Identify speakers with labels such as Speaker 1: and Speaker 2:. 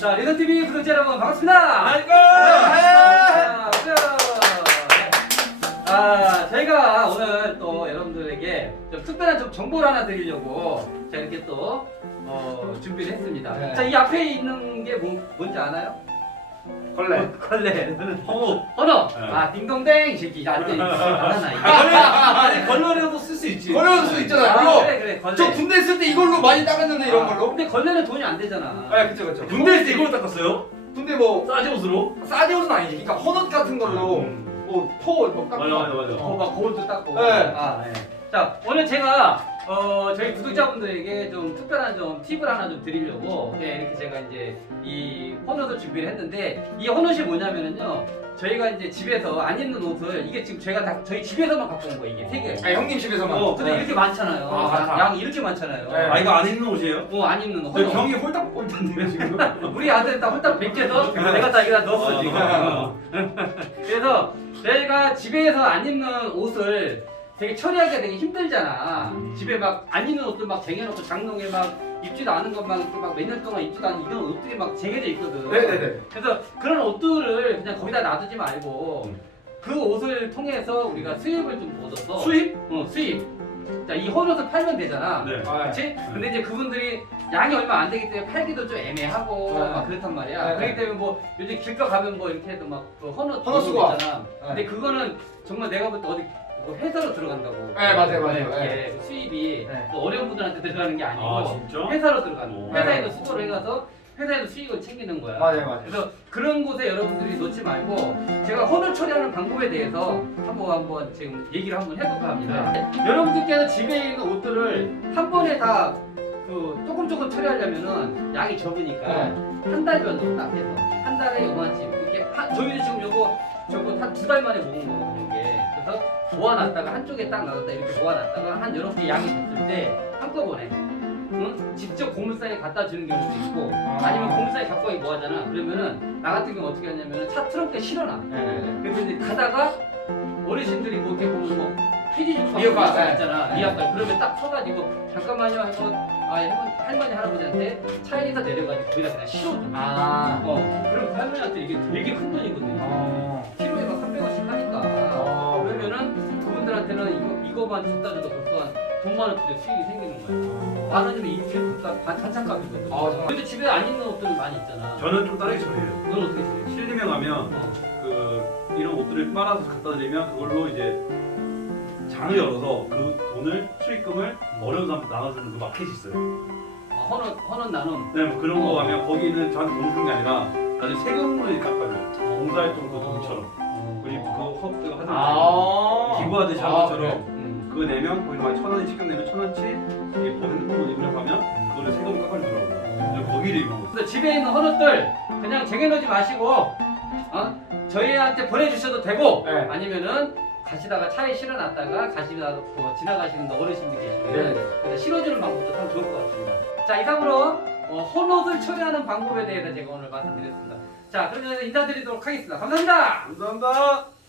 Speaker 1: 자, 리더TV 구독자 여러분 반갑습니다.
Speaker 2: 아이고!
Speaker 1: 저희가 오늘 또 여러분들에게 좀 특별한 좀 정보를 하나 드리려고 제가 이렇게 또 준비를 했습니다.
Speaker 2: 네.
Speaker 1: 자, 이 앞에 있는 게 뭔지 아나요?
Speaker 2: 걸레.
Speaker 1: 걸레.
Speaker 2: 허우.
Speaker 1: 헌어.
Speaker 2: 네.
Speaker 1: 아, 딩동댕 이 새끼. 안 돼. 알아나 이거.
Speaker 2: 아니, 걸레로도 쓸 수 있지.
Speaker 3: 걸레로 쓸 수 있잖아요.
Speaker 1: 아,
Speaker 3: 이거
Speaker 1: 그래, 걸레.
Speaker 3: 저 군대 있을 때 이걸로 많이 닦았는데 이런 걸로.
Speaker 1: 근데 걸레는 돈이 안 되잖아.
Speaker 3: 네, 그쵸 그쵸.
Speaker 2: 군대 있을 때 이걸로 닦았어요?
Speaker 3: 군대 뭐
Speaker 2: 싸지 옷으로?
Speaker 3: 싸지 옷은 아니지. 그러니까 헌옷 같은 걸로 뭐포뭐 닦고.
Speaker 2: 맞아.
Speaker 1: 막 거울도 닦고.
Speaker 3: 네.
Speaker 1: 아, 네. 자, 오늘 제가 저희 구독자분들에게 좀 특별한 좀 팁을 하나 좀 드리려고 이렇게 제가 이제 이 헌옷을 준비를 했는데, 이 헌옷이 뭐냐면은요, 저희가 이제 집에서 안 입는 옷을, 이게 지금 제가 다 저희 집에서만 갖고 온 거예요, 이게 세 개.
Speaker 3: 아 형님 집에서만.
Speaker 1: 근데
Speaker 3: 네.
Speaker 1: 이렇게 많잖아요.
Speaker 3: 아,
Speaker 1: 양 이렇게 많잖아요.
Speaker 3: 네.
Speaker 2: 아, 이거 안에 있는 옷이에요?
Speaker 1: 안 입는 옷.
Speaker 2: 저희 병이 홀딱 꼴텐데요, 지금?
Speaker 1: 우리 아들 다 홀딱 벗겨서 내가 다 여기다 넣었어 지금. 그래서 저희가 집에서 안 입는 옷을 되게 처리하기가 되게 힘들잖아. 집에 막 안 입는 옷들 막 쟁여놓고 장롱에 막 입지도 않은 것만 막 몇 년 동안 입지도 않은 이런 옷들이 막 쟁여져 있거든.
Speaker 3: 네네네.
Speaker 1: 그래서 그런 옷들을 그냥 거기다 놔두지 말고 그 옷을 통해서 우리가 수입을 좀 얻어서
Speaker 2: 수입?
Speaker 1: 수입. 자, 이 헌옷을 팔면 되잖아.
Speaker 2: 네.
Speaker 3: 아,
Speaker 1: 그렇지? 근데 이제 그분들이 양이 얼마 안 되기 때문에 팔기도 좀 애매하고
Speaker 3: 네.
Speaker 1: 막 그렇단 말이야.
Speaker 3: 네.
Speaker 1: 그렇기 때문에 뭐 요즘 길가 가면 뭐 이렇게 해도 막그 헌옷
Speaker 3: 헌옷수거.
Speaker 1: 있잖아.
Speaker 3: 네.
Speaker 1: 근데 그거는 정말 내가 볼 때 어디 뭐 회사로 들어간다고.
Speaker 3: 네, 맞아요.
Speaker 1: 이렇게
Speaker 3: 네.
Speaker 1: 수입이
Speaker 3: 네.
Speaker 1: 뭐 어려운 분들한테 들어가는 게 아니고
Speaker 2: 아, 진짜?
Speaker 1: 회사로 들어가는
Speaker 2: 오.
Speaker 1: 거야. 회사에도
Speaker 3: 네.
Speaker 1: 수고를 해가서 회사에도 수익을 챙기는 거야.
Speaker 3: 맞아요.
Speaker 1: 그래서 그런 곳에 여러분들이 놓지 말고 제가 헌옷 처리하는 방법에 대해서 한번 지금 얘기를 한번 해볼까 합니다. 여러분들께서 집에 있는 옷들을 한 번에 다 조금 처리하려면은 양이 적으니까 한 달별로 딱 해서 한 달에 요만큼 이렇게 저희도 지금 저거 한 2달 만에 모은 거거든요 이게. 그래서 모아놨다가 한쪽에 딱 놔뒀다 이렇게 모아놨다가 한 이렇게 양이 됐을 때 한꺼번에 직접 고물상에 갖다 주는 경우도 있고 아니면 고물상에 갖고 가기 뭐 하잖아. 그러면은 나 같은 경우 어떻게 하냐면은 차 트렁크에 실어놔. 그래서 이제 가다가 어르신들이 뭐 이렇게 보면 뭐 퀴즈 좀
Speaker 3: 미역갈.
Speaker 1: 있잖아. 미역갈. 그러면 딱 서가지고 잠깐만요 해서 할머니 할아버지한테 차에서 내려가지고 거기다 그냥 실어줘. 그럼 그 할머니한테 이게 되게 큰 돈이거든요. 키로에 막 300원씩 하니까. 그러면은 그분들한테는 이거만 줬다 줘도 벌써 한 돈만 원짜리 수익이 생기는 거예요. 만 원이면 일주일 반찬값이거든.
Speaker 3: 정말.
Speaker 1: 근데 집에 안 입는 옷들 많이 있잖아.
Speaker 2: 저는 좀 다르게 처리해요.
Speaker 1: 그건 어떻게 처리해?
Speaker 2: 실리면 가면 이런 옷들을 빨아서 갖다 드리면 그걸로 이제 장을 열어서 그 돈을 수익금을 어려운 사람한테 나눠주는 그 마켓이 있어요.
Speaker 1: 헌옷 나눔.
Speaker 2: 네, 뭐 그런 거 가면 거기는 저한테 돈 주는 게 아니라 나중에 세금으로 이렇게 깎아줘요. 봉사활동 그 돈처럼. 우리 그거 허브가 하잖아요. 기부하듯이 하는 것처럼 그거 내면 거기 만 1,000원이 지금 내면 1,000원치 이게 본 핸드폰 입력하면 그거를 세금 깎아주더라고요. 거기를 입는 거.
Speaker 1: 근데 집에 있는 헌옷들 그냥 쟁여놓지 마시고 저희한테 보내주셔도 되고
Speaker 3: 네.
Speaker 1: 아니면은 가시다가 차에 실어놨다가 가시다가 뭐 지나가시는 어르신들 계시면 그래서 실어주는 방법도 참 좋을 것 같습니다. 자, 이상으로 헌옷을 처리하는 방법에 대해서 제가 오늘 말씀드렸습니다. 자, 그러면 인사드리도록 하겠습니다. 감사합니다.
Speaker 2: 감사합니다.